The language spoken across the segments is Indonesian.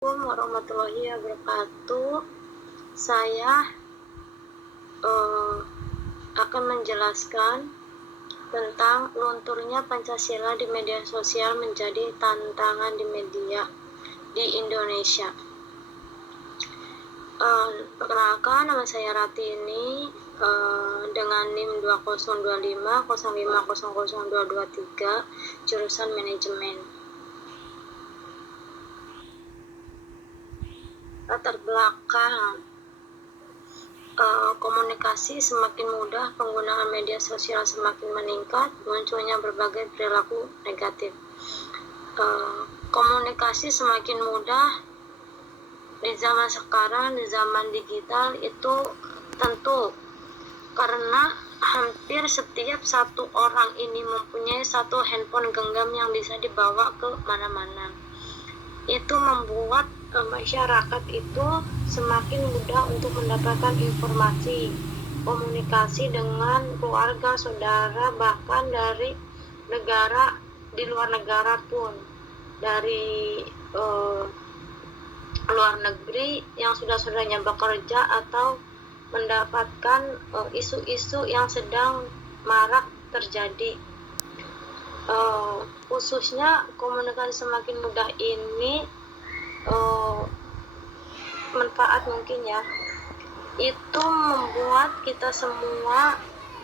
Assalamualaikum warahmatullahi wabarakatuh. Saya akan menjelaskan tentang lunturnya Pancasila di media sosial menjadi tantangan di media di Indonesia. Perkenalkan, nama saya Ratini dengan NIM 2025 jurusan manajemen. Latar belakang komunikasi semakin mudah, penggunaan media sosial semakin meningkat, munculnya berbagai perilaku negatif. Komunikasi semakin mudah di zaman sekarang, di zaman digital itu tentu karena hampir setiap satu orang ini mempunyai satu handphone genggam yang bisa dibawa ke mana-mana. Itu membuat masyarakat itu semakin mudah untuk mendapatkan informasi, komunikasi dengan keluarga, saudara, bahkan dari negara, di luar negara pun, dari luar negeri yang sudah-sudahnya bekerja atau mendapatkan isu-isu yang sedang marak terjadi. Khususnya komunikasi semakin mudah ini manfaat mungkin ya, itu membuat kita semua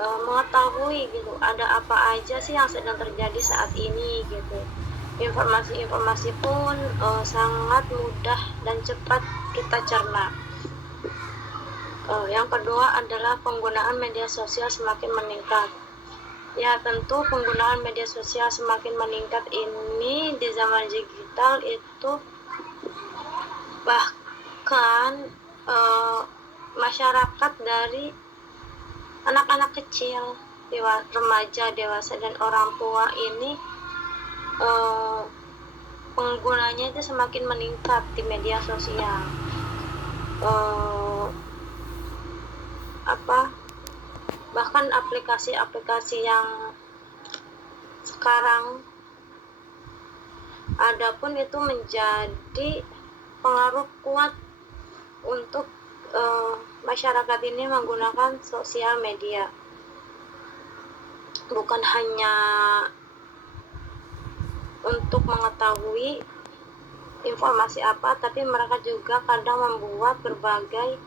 mengetahui gitu ada apa aja sih yang sedang terjadi saat ini gitu. Informasi-informasi pun sangat mudah dan cepat kita cerna. Yang kedua adalah penggunaan media sosial semakin meningkat. Ya, tentu penggunaan media sosial semakin meningkat ini di zaman digital itu bahkan masyarakat dari anak-anak kecil, remaja, dewasa, dan orang tua ini penggunanya itu semakin meningkat di media sosial. Bahkan aplikasi-aplikasi yang sekarang ada pun itu menjadi pengaruh kuat untuk masyarakat ini menggunakan sosial media. Bukan hanya untuk mengetahui informasi apa, tapi mereka juga kadang membuat berbagai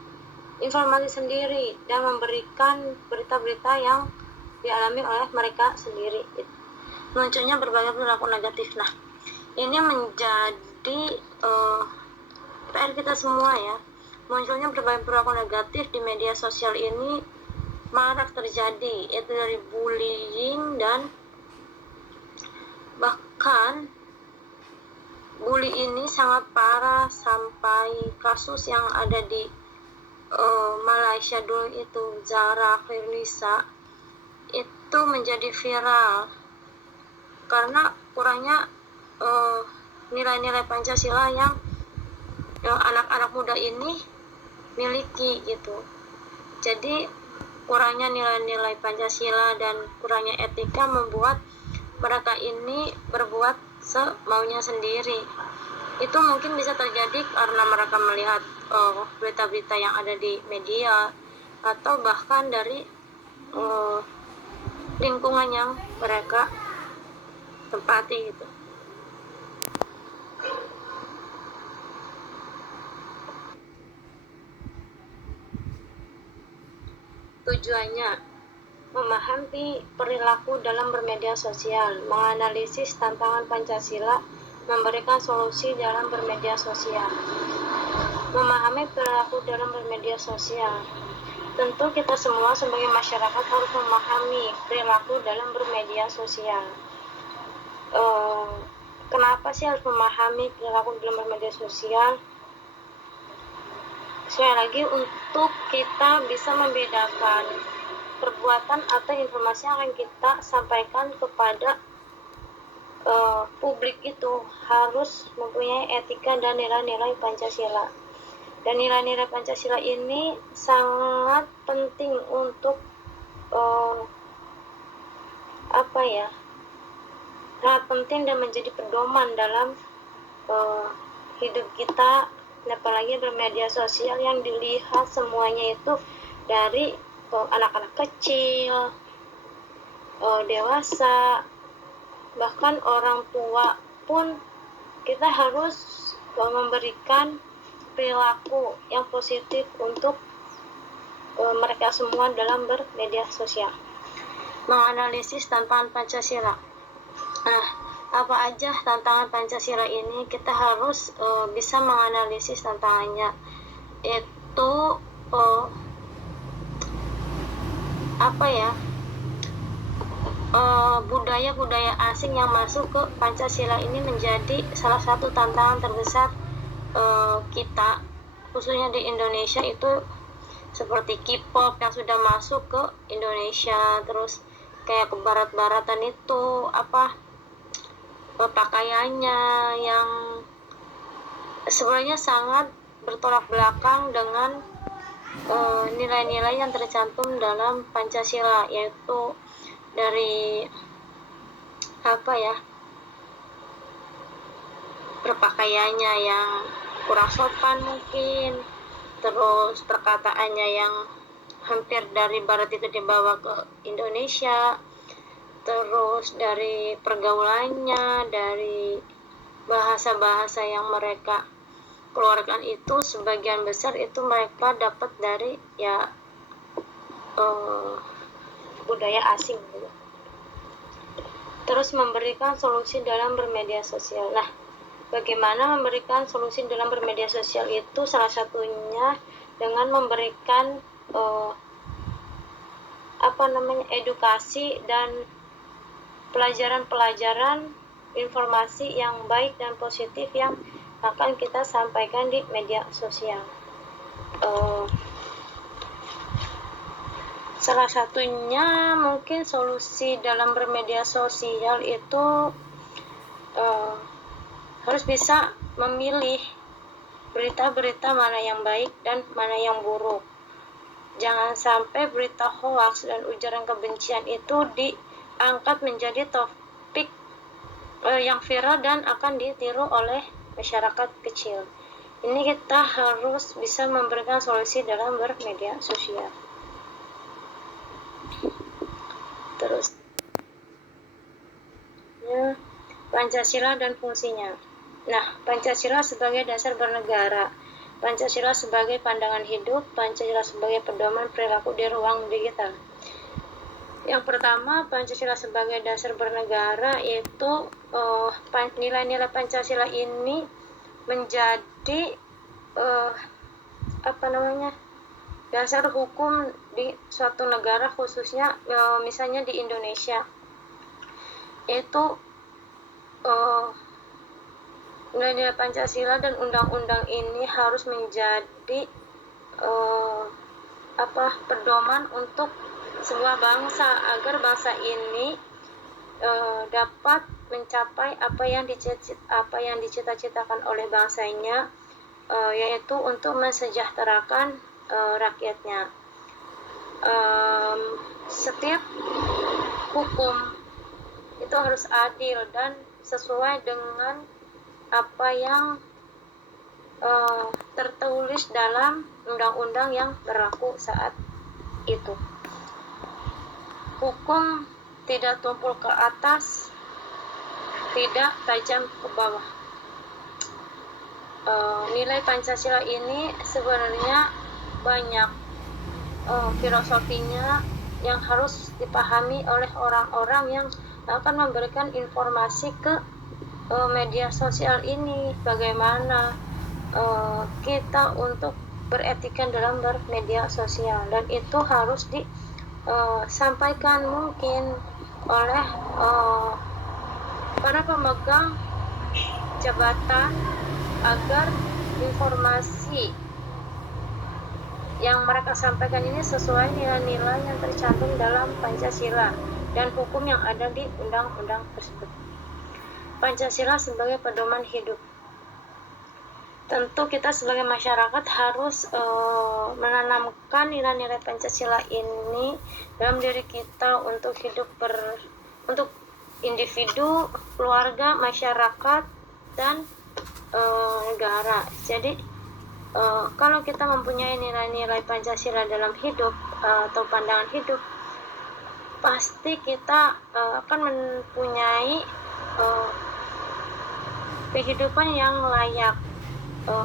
informasi sendiri dan memberikan berita-berita yang dialami oleh mereka sendiri. Munculnya berbagai perilaku negatif. Nah, ini menjadi PR kita semua ya. Munculnya berbagai perilaku negatif di media sosial ini marak terjadi, yaitu dari bullying, dan bahkan bully ini sangat parah sampai kasus yang ada di Malaysia dulu itu, Zara Khairunisa, itu menjadi viral karena kurangnya nilai-nilai Pancasila yang anak-anak muda ini miliki gitu. Jadi kurangnya nilai-nilai Pancasila dan kurangnya etika membuat mereka ini berbuat semaunya sendiri. Itu mungkin bisa terjadi karena mereka melihat berita-berita yang ada di media atau bahkan dari lingkungan yang mereka tempati gitu. Tujuannya memahami perilaku dalam bermedia sosial, menganalisis tantangan Pancasila, memberikan solusi dalam bermedia sosial. Memahami perilaku dalam bermedia sosial. Tentu kita semua sebagai masyarakat harus memahami perilaku dalam bermedia sosial. Kenapa sih harus memahami perilaku dalam bermedia sosial? Sekali lagi, untuk kita bisa membedakan perbuatan atau informasi yang akan kita sampaikan kepada publik itu harus mempunyai etika dan nilai-nilai Pancasila. Dan nilai-nilai Pancasila ini sangat penting untuk sangat penting dan menjadi pedoman dalam hidup kita, apalagi bermedia sosial yang dilihat semuanya itu dari anak-anak kecil, dewasa, bahkan orang tua pun kita harus memberikan perilaku yang positif untuk mereka semua dalam bermedia sosial. Menganalisis tantangan Pancasila. Nah, apa aja tantangan Pancasila ini? Kita harus bisa menganalisis tantangannya. Itu budaya-budaya asing yang masuk ke Pancasila ini menjadi salah satu tantangan terbesar kita, khususnya di Indonesia, itu seperti K-pop yang sudah masuk ke Indonesia, terus kayak ke barat-baratan itu pakaiannya yang sebenarnya sangat bertolak belakang dengan nilai-nilai yang tercantum dalam Pancasila, yaitu dari berpakaiannya yang kurang sopan mungkin, terus perkataannya yang hampir dari barat itu dibawa ke Indonesia, terus dari pergaulannya, dari bahasa-bahasa yang mereka keluarkan itu sebagian besar itu mereka dapat dari budaya asing gitu. Terus memberikan solusi dalam bermedia sosial. Nah, bagaimana memberikan solusi dalam bermedia sosial itu salah satunya dengan memberikan edukasi dan pelajaran-pelajaran informasi yang baik dan positif yang akan kita sampaikan di media sosial. Salah satunya mungkin solusi dalam bermedia sosial itu harus bisa memilih berita-berita mana yang baik dan mana yang buruk. Jangan sampai berita hoax dan ujaran kebencian itu diangkat menjadi topik yang viral dan akan ditiru oleh masyarakat kecil. Ini kita harus bisa memberikan solusi dalam bermedia sosial. Terus Pancasila dan fungsinya. Nah, Pancasila sebagai dasar bernegara, Pancasila sebagai pandangan hidup, Pancasila sebagai pedoman perilaku di ruang digital. Yang pertama, Pancasila sebagai dasar bernegara, yaitu nilai-nilai Pancasila ini menjadi dasar hukum di suatu negara, khususnya misalnya di Indonesia. Itu nilai-nilai Pancasila dan undang-undang ini harus menjadi pedoman untuk sebuah bangsa, agar bangsa ini dapat mencapai apa yang dicita-citakan oleh bangsanya, yaitu untuk mensejahterakan rakyatnya. Setiap hukum itu harus adil dan sesuai dengan apa yang tertulis dalam undang-undang yang berlaku saat itu. Hukum tidak tumpul ke atas, tidak tajam ke bawah. Nilai Pancasila ini sebenarnya banyak filosofinya yang harus dipahami oleh orang-orang yang akan memberikan informasi ke media sosial ini, bagaimana kita untuk beretika dalam bermedia sosial, dan itu harus disampaikan mungkin oleh para pemegang jabatan, agar informasi yang mereka sampaikan ini sesuai nilai-nilai yang tercantum dalam Pancasila dan hukum yang ada di undang-undang tersebut. Pancasila sebagai pedoman hidup. Tentu kita sebagai masyarakat harus menanamkan nilai-nilai Pancasila ini dalam diri kita untuk hidup untuk individu, keluarga, masyarakat, dan negara. Jadi kalau kita mempunyai nilai-nilai Pancasila dalam hidup atau pandangan hidup, pasti kita akan mempunyai kehidupan yang layak,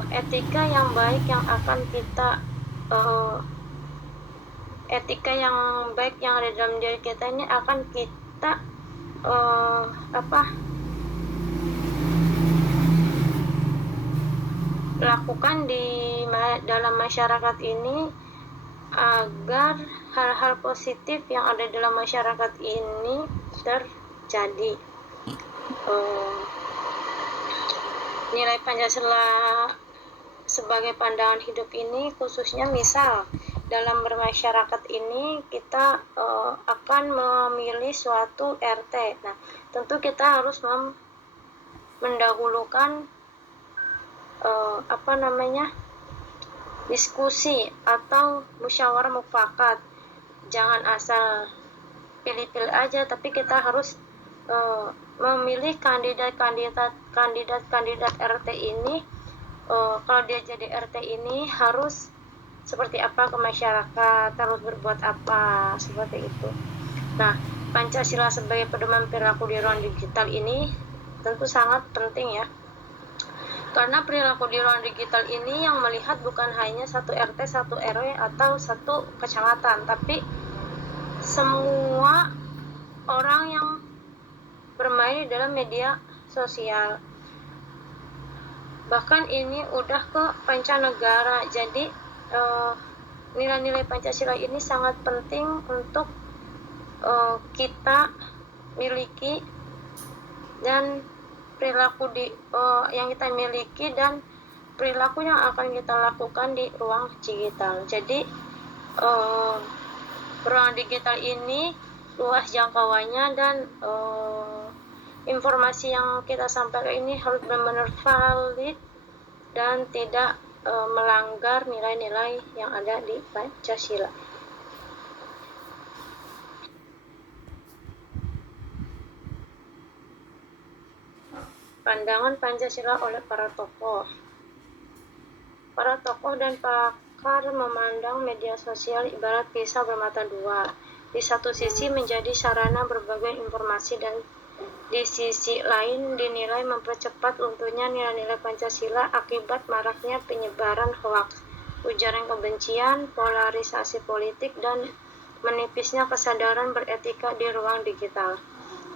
etika yang baik yang akan kita etika yang baik yang ada dalam diri kita ini akan kita lakukan di dalam masyarakat ini agar hal-hal positif yang ada dalam masyarakat ini terjadi. Nilai Pancasila sebagai pandangan hidup ini khususnya misal dalam bermasyarakat ini kita akan memilih suatu RT. Nah, tentu kita harus mendahulukan diskusi atau musyawarah mufakat. Jangan asal pilih-pilih aja, tapi kita harus memilih kandidat RT ini. Kalau dia jadi RT ini harus seperti apa ke masyarakat, harus berbuat apa, seperti itu. Nah, Pancasila sebagai pedoman perilaku di ruang digital ini tentu sangat penting ya. Karena perilaku di ruang digital ini yang melihat bukan hanya satu RT, satu RW, atau satu kecamatan, tapi semua orang yang bermain di dalam media sosial. Bahkan ini udah ke pancanegara. Jadi nilai-nilai Pancasila ini sangat penting untuk kita miliki, dan perilaku yang kita miliki dan perilaku yang akan kita lakukan di ruang digital. Jadi ruang digital ini luas jangkauannya, dan informasi yang kita sampaikan ini harus benar-benar valid dan tidak melanggar nilai-nilai yang ada di Pancasila. Pandangan Pancasila oleh para tokoh. Para tokoh dan pakar memandang media sosial ibarat pisau bermata dua. Di satu sisi menjadi sarana berbagai informasi, dan di sisi lain dinilai mempercepat runtuhnya nilai-nilai Pancasila akibat maraknya penyebaran hoaks, ujaran kebencian, polarisasi politik, dan menipisnya kesadaran beretika di ruang digital.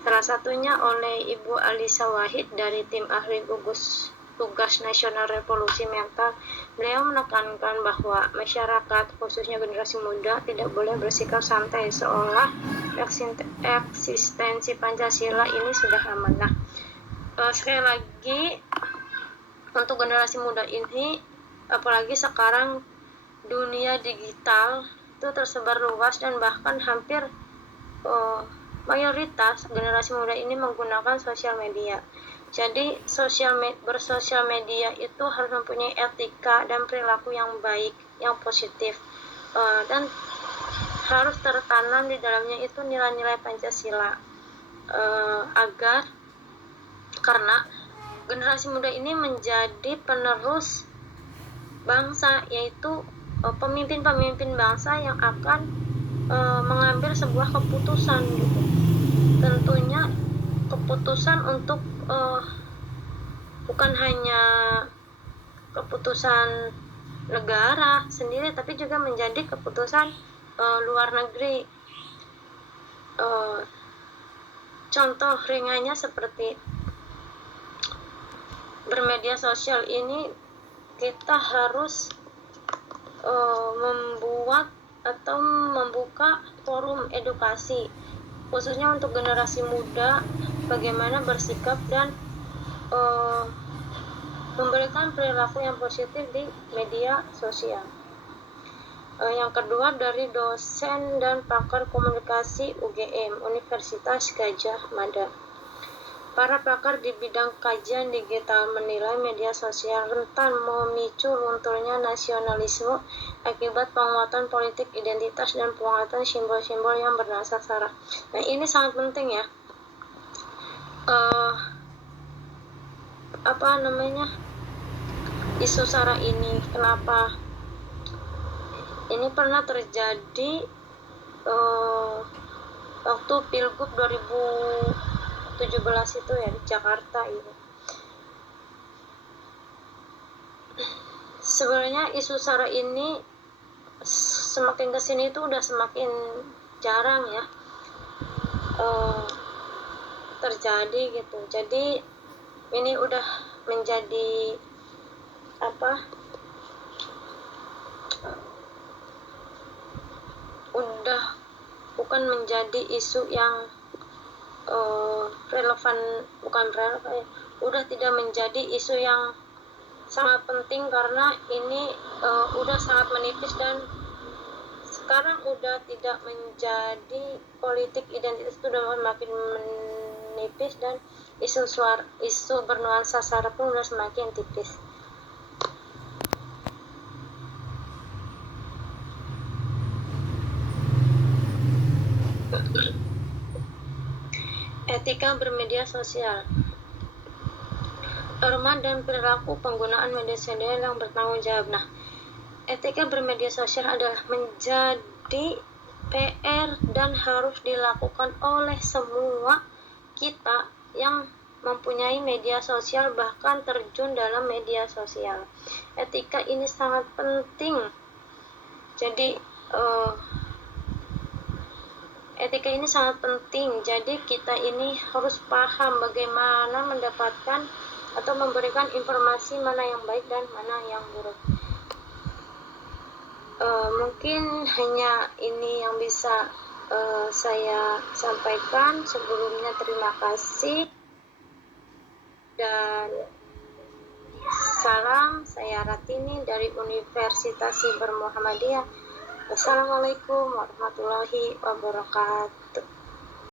Salah satunya oleh Ibu Alisa Wahid dari tim ahli gugus tugas nasional revolusi mental. Beliau menekankan bahwa masyarakat, khususnya generasi muda, tidak boleh bersikap santai seolah eksistensi Pancasila ini sudah aman. Nah, sekali lagi untuk generasi muda ini, apalagi sekarang dunia digital itu tersebar luas, dan bahkan hampir mayoritas generasi muda ini menggunakan sosial media. Jadi bersosial media itu harus mempunyai etika dan perilaku yang baik, yang positif, dan harus tertanam di dalamnya itu nilai-nilai Pancasila, karena generasi muda ini menjadi penerus bangsa, yaitu pemimpin-pemimpin bangsa yang akan mengambil sebuah keputusan gitu. Tentunya keputusan untuk bukan hanya keputusan negara sendiri, tapi juga menjadi keputusan luar negeri. Contoh ringannya seperti bermedia sosial ini, kita harus membuat atau membuka forum edukasi khususnya untuk generasi muda, bagaimana bersikap dan memberikan perilaku yang positif di media sosial. Yang kedua dari dosen dan pakar komunikasi UGM Universitas Gadjah Mada. Para pakar di bidang kajian digital menilai media sosial rentan memicu runtuhnya nasionalisme akibat penguatan politik identitas dan penguatan simbol-simbol yang bernasab sara. Nah, ini sangat penting ya. isu SARA ini. Kenapa? Ini pernah terjadi waktu Pilgub 2017 itu ya, di Jakarta itu. Sebenarnya isu SARA ini semakin kesini itu udah semakin jarang ya terjadi gitu. Jadi ini udah menjadi udah bukan menjadi isu yang relevan, bukan relevan ya, udah tidak menjadi isu yang sangat penting karena ini udah sangat menipis, dan sekarang udah tidak menjadi politik identitas, itu udah semakin menipis, dan isu bernuansa SARA pun udah semakin tipis. Etika bermedia sosial. Norma dan perilaku penggunaan media sosial yang bertanggung jawab. Nah, etika bermedia sosial adalah menjadi PR dan harus dilakukan oleh semua kita yang mempunyai media sosial, bahkan terjun dalam media sosial. Etika ini sangat penting. Jadi etika ini sangat penting. Jadi kita ini harus paham bagaimana mendapatkan atau memberikan informasi mana yang baik dan mana yang buruk. Mungkin hanya ini yang bisa saya sampaikan. Sebelumnya terima kasih dan salam. Saya Ratini dari Universitas Siber Muhammadiyah. Wassalamualaikum warahmatullahi wabarakatuh.